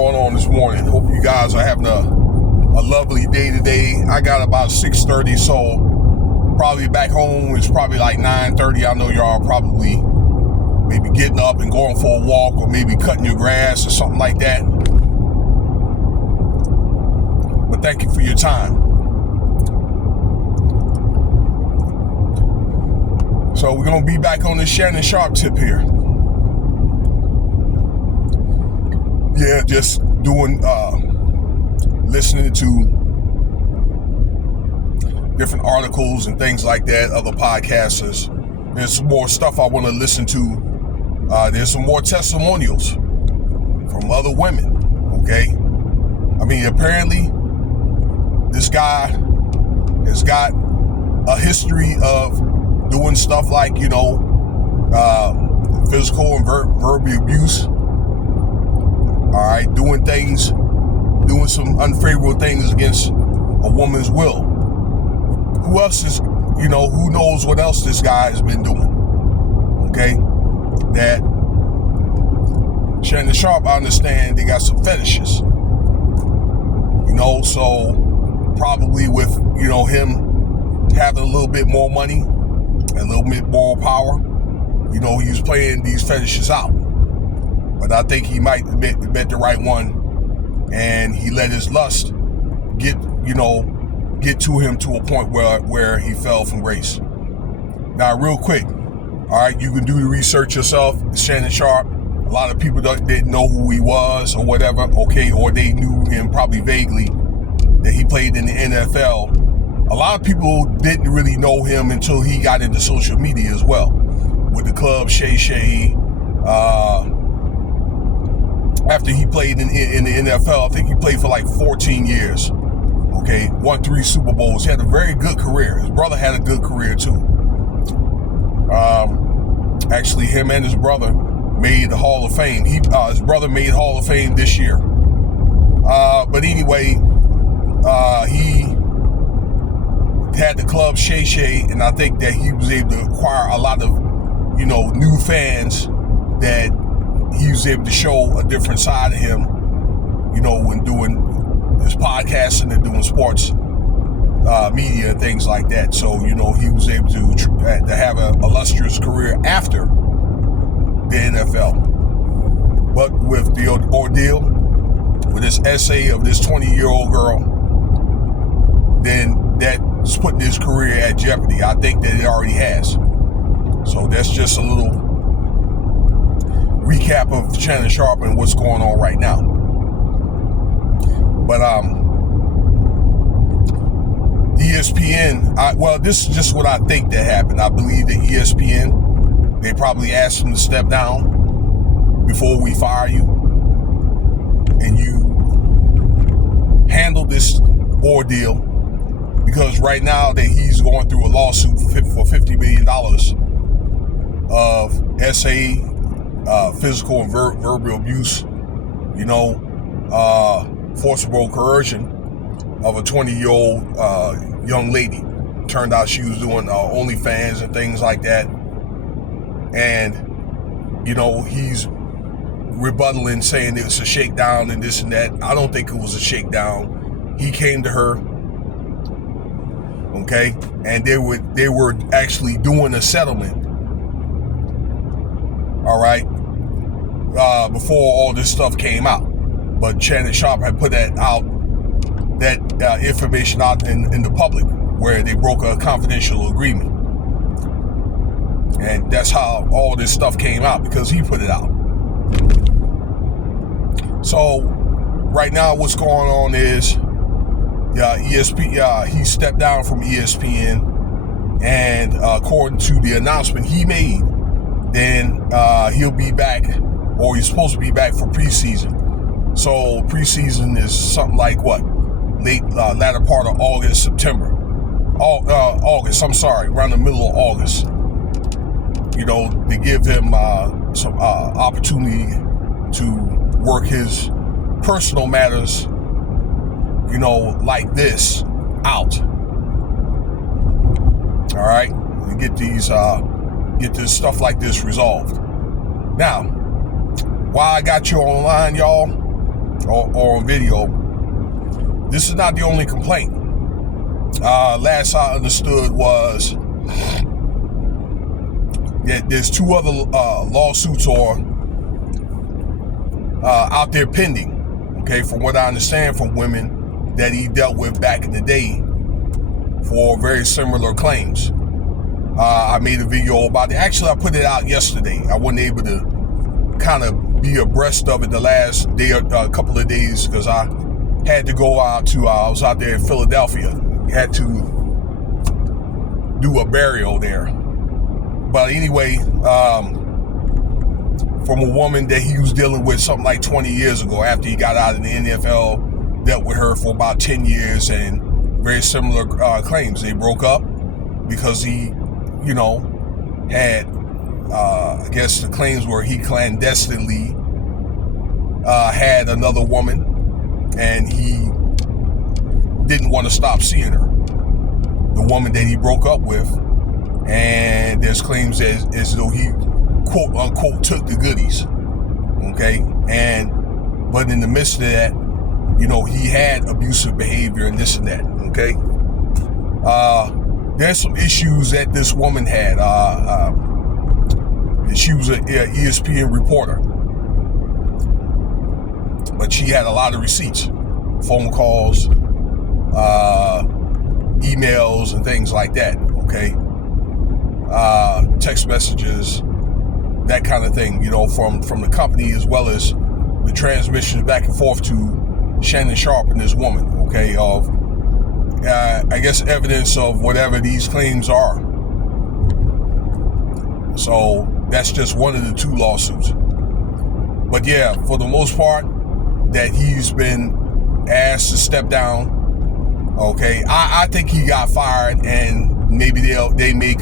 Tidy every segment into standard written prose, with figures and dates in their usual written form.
going on this morning? Hope you guys are having a lovely day today. I got about 6:30, so probably back home. It's probably like 9:30. I know y'all probably maybe getting up and going for a walk, or maybe cutting your grass or something like that. But thank you for your time. So we're going to be back on this Shannon Sharpe tip here. Yeah, just doing, listening to different articles and things like that, other podcasters. There's some more stuff I want to listen to. There's some more testimonials from other women, okay? I mean, apparently, this guy has got a history of doing stuff like, physical and verbal abuse. All right, doing some unfavorable things against a woman's will. Who else is, who knows what else this guy has been doing? Okay, that Shannon Sharpe, I understand they got some fetishes. So probably with, him having a little bit more money and a little bit more power, he was playing these fetishes out. But I think he might have met the right one, and he let his lust get to him to a point where he fell from grace. Now, real quick, all right, you can do the research yourself. Shannon Sharpe, a lot of people didn't know who he was or whatever, okay, or they knew him probably vaguely, that he played in the NFL. A lot of people didn't really know him until he got into social media as well, with the club Shay Shay. After he played in the NFL, I think he played for like 14 years. Okay, won 3 Super Bowls. He had a very good career. His brother had a good career too. Actually, him and his brother made the Hall of Fame. His brother made Hall of Fame this year. But anyway, he had the club Shay Shay, and I think that he was able to acquire a lot of, new fans, that he was able to show a different side of him, when doing his podcasting and doing sports media and things like that. So, he was able to have an illustrious career after the NFL. But with the ordeal, with this essay of this 20-year-old girl, then that's putting his career at jeopardy. I think that it already has. So that's just a little recap of Shannon Sharpe and what's going on right now. But ESPN, this is just what I think that happened. I believe that ESPN, they probably asked him to step down before we fire you, and you handle this ordeal, because right now that he's going through a lawsuit for $50 million of SA, physical and verbal abuse, forcible coercion of a 20-year-old young lady. Turned out she was doing OnlyFans and things like that. And, he's rebuttaling, saying it was a shakedown and this and that. I don't think it was a shakedown. He came to her, okay, and they were actually doing a settlement, all right, before all this stuff came out. But Shannon Sharpe had put that information out in the public, where they broke a confidential agreement. And that's how all this stuff came out, because he put it out. So right now what's going on is ESPN, he stepped down from ESPN, and according to the announcement he made, then he'll be back, or he's supposed to be back for preseason. So preseason is something like what? Latter part of August, September. Around the middle of August. To give him some opportunity to work his personal matters, like this out. All right, and get this stuff like this resolved. Now, while I got you online, y'all, or on video. This is not the only complaint. Last I understood was that there's 2 other lawsuits out there pending. Okay, from what I understand from women that he dealt with back in the day for very similar claims. I made a video about it. Actually, I put it out yesterday. I wasn't able to kind of be abreast of it the last day or a couple of days because I had to go out to, I was out there in Philadelphia. Had to do a burial there. But anyway, from a woman that he was dealing with something like 20 years ago after he got out of the NFL, dealt with her for about 10 years and very similar claims. They broke up because he, had, I guess the claims were he clandestinely had another woman and he didn't want to stop seeing her, the woman that he broke up with. And there's claims as though he quote unquote took the goodies. Okay. But in the midst of that, he had abusive behavior and this and that. Okay. There's some issues that this woman had. She was an ESPN reporter, but she had a lot of receipts, phone calls, emails and things like that. Okay. Text messages, that kind of thing, from the company, as well as the transmissions back and forth to Shannon Sharpe and this woman, okay, of, I guess, evidence of whatever these claims are. So that's just one of the 2 lawsuits. But yeah, for the most part, that he's been asked to step down. Okay, I think he got fired, and maybe they may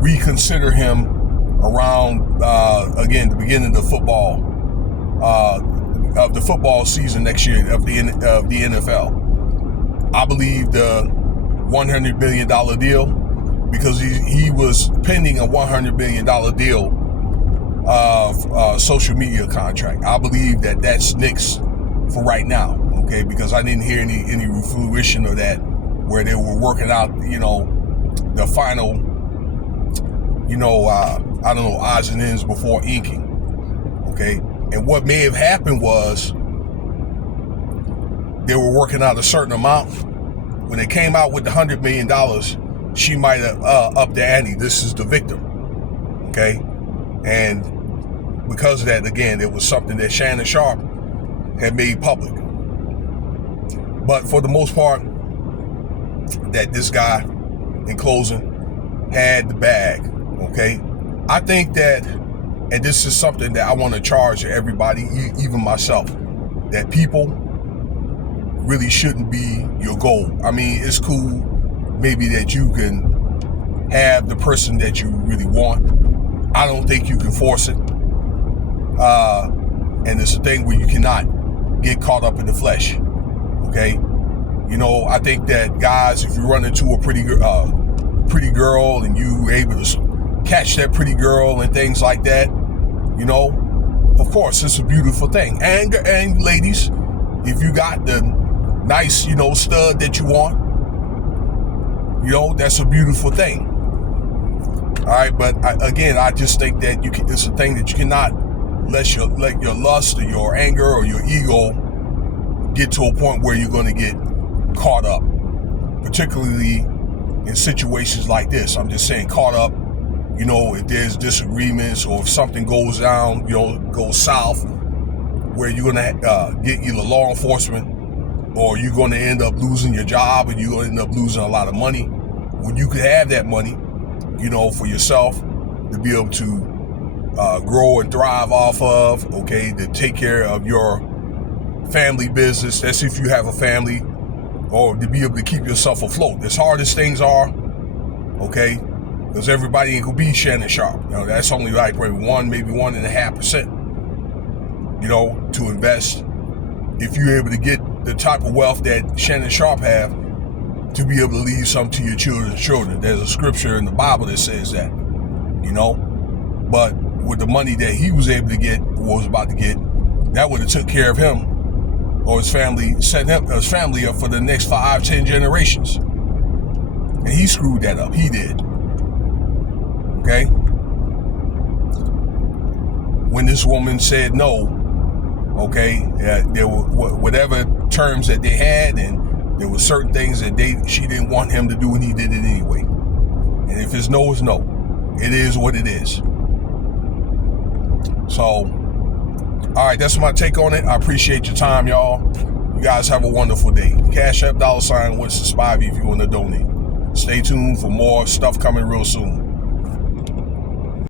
reconsider him around again the beginning of the football season next year of the NFL. I believe the $100 million deal, because he was pending a $100 million deal social media contract. I believe that that's nixed for right now. Okay, because I didn't hear any fruition of that, where they were working out, the final, odds and ends before inking. Okay, and what may have happened was they were working out a certain amount. When they came out with the $100 million, she might have upped the ante. This is the victim. Okay, and because of that, again, it was something that Shannon Sharpe had made public. But for the most part, that this guy, in closing, had the bag, okay? I think that, and this is something that I want to charge everybody, even myself, that people really shouldn't be your goal. I mean, it's cool maybe that you can have the person that you really want. I don't think you can force it. And it's a thing where you cannot get caught up in the flesh. Okay, I think that guys, if you run into a pretty girl and you able to catch that pretty girl and things like that, of course it's a beautiful thing. And ladies, if you got the nice, stud that you want, that's a beautiful thing. All right, but I just think that it's a thing that you cannot let your lust or your anger or your ego get to a point where you're going to get caught up, particularly in situations like this. I'm just saying caught up, if there's disagreements or if something goes down, goes south, where you're going to get either law enforcement or you're going to end up losing your job and you're going to end up losing a lot of money. When you could have that money, for yourself to be able to grow and thrive off of, okay, to take care of your family business. That's if you have a family, or to be able to keep yourself afloat. As hard as things are, okay, because everybody ain't gonna be Shannon Sharpe. That's only like maybe 1.5%, to invest. If you're able to get the type of wealth that Shannon Sharpe have, to be able to leave some to your children's children. There's a scripture in the Bible that says that, but with the money that he was able to get, or was about to get, that would have took care of him or his family, set his family up for the next 5-10 generations. And he screwed that up. He did. Okay? When this woman said no, okay, there were whatever terms that they had, and there were certain things that she didn't want him to do, and he did it anyway. And if it's no, it's no. It is what it is. So, all right, that's my take on it. I appreciate your time, y'all. You guys have a wonderful day. Cash App $Winston Spivey if you want to donate. Stay tuned for more stuff coming real soon.